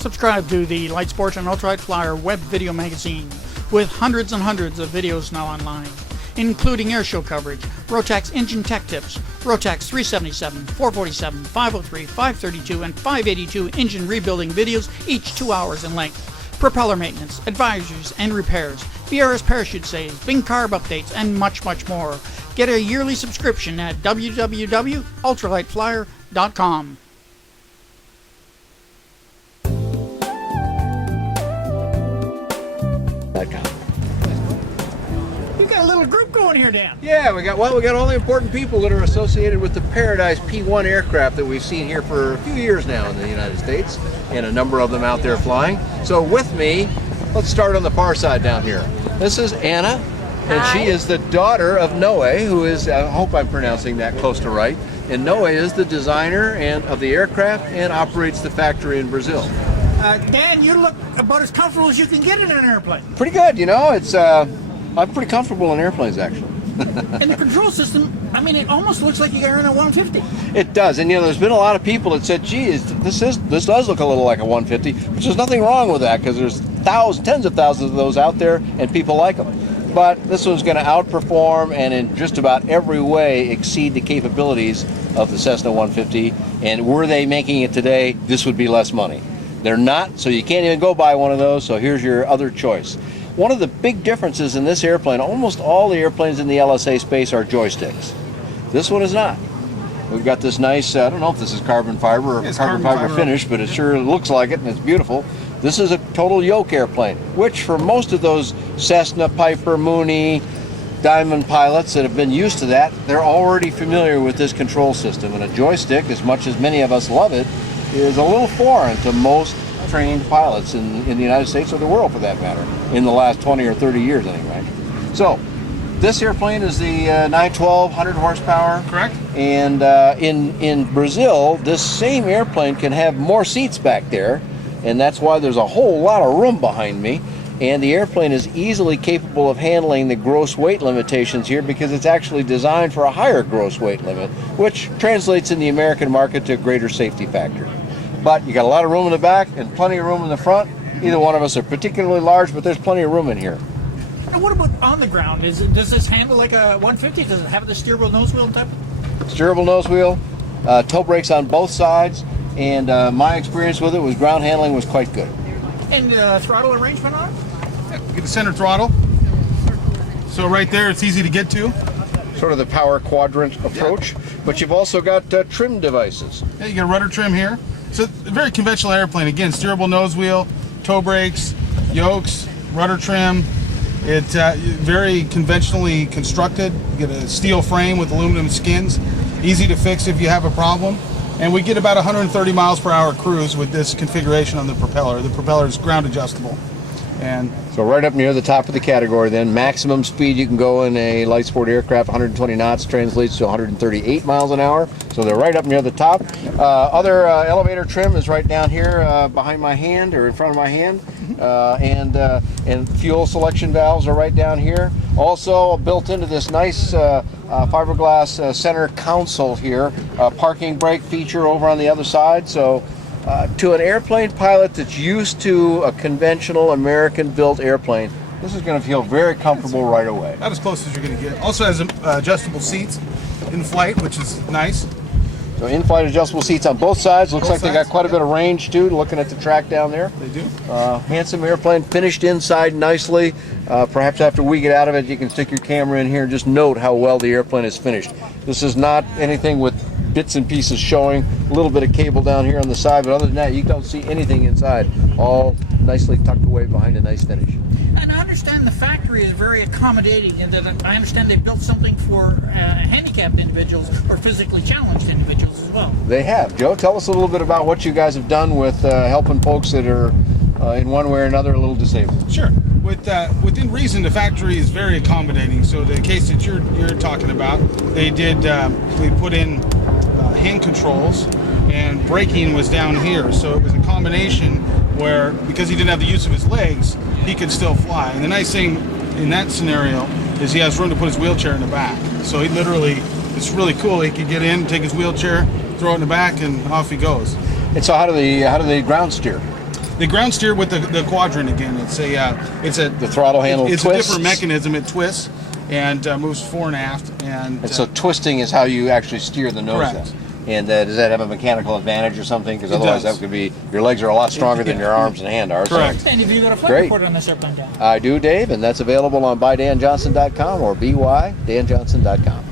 Subscribe to the Lightsport and Ultralight Flyer web video magazine with hundreds and hundreds of videos now online, including airshow coverage, Rotax engine tech tips, Rotax 377, 447, 503, 532, and 582 engine rebuilding videos, each 2 hours in length, propeller maintenance, advisories and repairs, BRS parachute saves, Bing carb updates, and much, much more. Get a yearly subscription at www.ultralightflyer.com. You got a little group going here, Dan. Yeah, we got all the important people that are associated with the Paradise P1 aircraft that we've seen here for a few years now in the United States, and a number of them out there flying. So with me, let's start on the far side down here. This is Anna, and she is the daughter of Noe, who is, I hope I'm pronouncing that close to right, and Noe is the designer of the aircraft and operates the factory in Brazil. Dan, you look about as comfortable as you can get in an airplane. Pretty good, you know. It's I'm pretty comfortable in airplanes, actually. And the control system, I mean, it almost looks like you're in a 150. It does, and you know, there's been a lot of people that said, geez, this does look a little like a 150, which there's nothing wrong with that, because there's tens of thousands of those out there, and people like them. But this one's going to outperform and in just about every way exceed the capabilities of the Cessna 150, and were they making it today, this would be less money. They're not, so you can't even go buy one of those, so here's your other choice. One of the big differences in this airplane, almost all the airplanes in the LSA space are joysticks. This one is not. We've got this nice, I don't know if this is carbon fiber or carbon fiber finish, but it sure looks like it, and it's beautiful. This is a total yoke airplane, which for most of those Cessna, Piper, Mooney, Diamond pilots that have been used to that, they're already familiar with this control system. And a joystick, as much as many of us love it, is a little foreign to most trained pilots in the United States or the world, for that matter, in the last 20 or 30 years anyway. So this airplane is the 912 100 horsepower. Correct. And in Brazil, this same airplane can have more seats back there, and that's why there's a whole lot of room behind me. And the airplane is easily capable of handling the gross weight limitations here, because it's actually designed for a higher gross weight limit, which translates in the American market to a greater safety factor. But you got a lot of room in the back and plenty of room in the front. Neither one of us are particularly large, but there's plenty of room in here. And what about on the ground? Does this handle like a 150? Does it have the steerable nose wheel type? Steerable nose wheel, toe brakes on both sides, and my experience with it was ground handling was quite good. And throttle arrangement on it? Get the center throttle. So right there, it's easy to get to. Sort of the power quadrant approach, but you've also got trim devices. Yeah, you got a rudder trim here. So a very conventional airplane. Again, steerable nose wheel, toe brakes, yokes, rudder trim. It's very conventionally constructed. You get a steel frame with aluminum skins. Easy to fix if you have a problem. And we get about 130 miles per hour cruise with this configuration on the propeller. The propeller is ground adjustable. And so right up near the top of the category then, maximum speed you can go in a Lightsport aircraft, 120 knots, translates to 138 miles an hour. So they're right up near the top. Other elevator trim is right down here behind my hand, or in front of my hand. And fuel selection valves are right down here. Also built into this nice fiberglass center console here, parking brake feature over on the other side. So to an airplane pilot that's used to a conventional American-built airplane, this is going to feel very comfortable right away. about as close as you're going to get. Also has adjustable seats in flight, which is nice. So in-flight adjustable seats on both sides. Looks like they got quite a bit of range too, looking at the track down there. They do. Handsome airplane, finished inside nicely. Perhaps after we get out of it, you can stick your camera in here and just note how well the airplane is finished. This is not anything with bits and pieces showing, a little bit of cable down here on the side, but other than that, you don't see anything inside. All nicely tucked away behind a nice finish. And I understand the factory is very accommodating, in that I understand they built something for handicapped individuals or physically challenged individuals as well. They have. Joe, tell us a little bit about what you guys have done with helping folks that are in one way or another a little disabled. Sure. Within reason, the factory is very accommodating. So the case that you're talking about, they put in hand controls, and braking was down here. So it was a combination where, because he didn't have the use of his legs, he could still fly. And the nice thing in that scenario is he has room to put his wheelchair in the back. So he literally, it's really cool. He could get in, take his wheelchair, throw it in the back, and off he goes. And so how do they ground steer? They ground steer with the quadrant again. The throttle handle It's twists. a different mechanism. It twists and moves fore and aft. And so twisting is how you actually steer the nose. Correct. Then. And does that have a mechanical advantage or something? Because otherwise does. that could be, your legs are a lot stronger than your arms and hand are. Correct. And have you got a flight Great. recorder on this airplane, Dan? I do, Dave, and that's available on bydanjohnson.com or bydanjohnson.com.